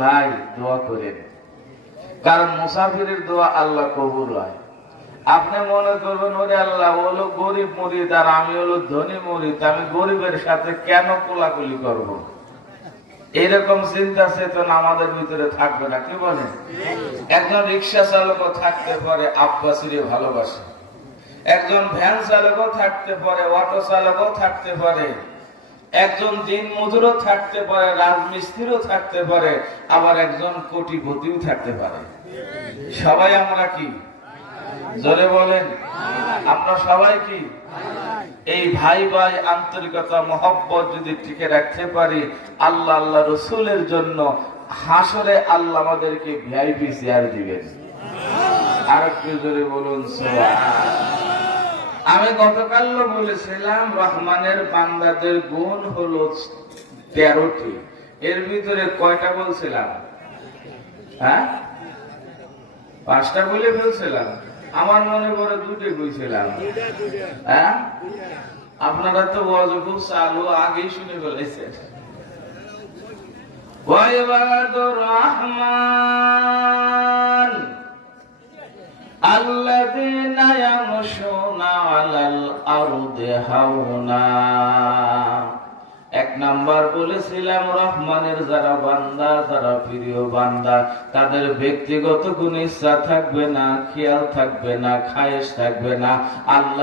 ভাই দোয়া করেন, কারণ মুসাফিরের দোয়া আল্লাহ কবুল হয়। আপনি মনে করবেন ওরে আল্লাহ হলো গরিব মুরিদ আর আমি হলো ধনী মুরিদ, আমি গরিবের সাথে কেন কোলাকুলি করব? এরকম চিন্তা চেতনা আমাদের ভিতরে থাকবে না, কি বলেন? একজন রিক্সা চালকও থাকতে পারে আব্বাসিরে ভালোবাসে, একজন ভ্যান চালকও থাকতে পারে, অটো চালকও থাকতে পারে, একজন দিন মজুরও থাকতে পারে, রাজমিস্ত্রিও থাকতে পারে, আবার একজন কোটিপতিও থাকতে পারে। সবাই আমরা কি? জোরে বলেন, আমরা সবাই কি? এই ভাই ভাই আন্তরিকতা মহব্বত যদি টিকে রাখতে পারি, আল্লাহ আল্লাহ রসুলের জন্য হাসরে আল্লাহ আমাদেরকে ভিআইপি চেয়ার দিবেন। আর একটু জোরে বলুন সুবহানাল্লাহ। আমি গতকাল বলেছিলাম রহমানের বান্দাদের গুণ হলো 13টি, এর ভিতরে কয়টা বলছিলাম? হ্যাঁ, 5টা বলে ফেলছিলাম। আমার মনে করে 2টি বলছিলাম। হ্যাঁ, আপনারা তো খুব চালু আগেই শুনে ফেলেছেন। ওয়াইবাদুর রহমান আল্লাযীনা ইয়ামশুনা আলাল আরদি হাওনা। 1 নাম্বার বলেছিলাম রহমানের যারা বান্দা, যারা প্রিয় বান্দা, তাদের ব্যক্তিগত কোনো ইচ্ছা থাকবে না, খেয়াল থাকবে না, খায়েশ থাকবে না। আল্লাহ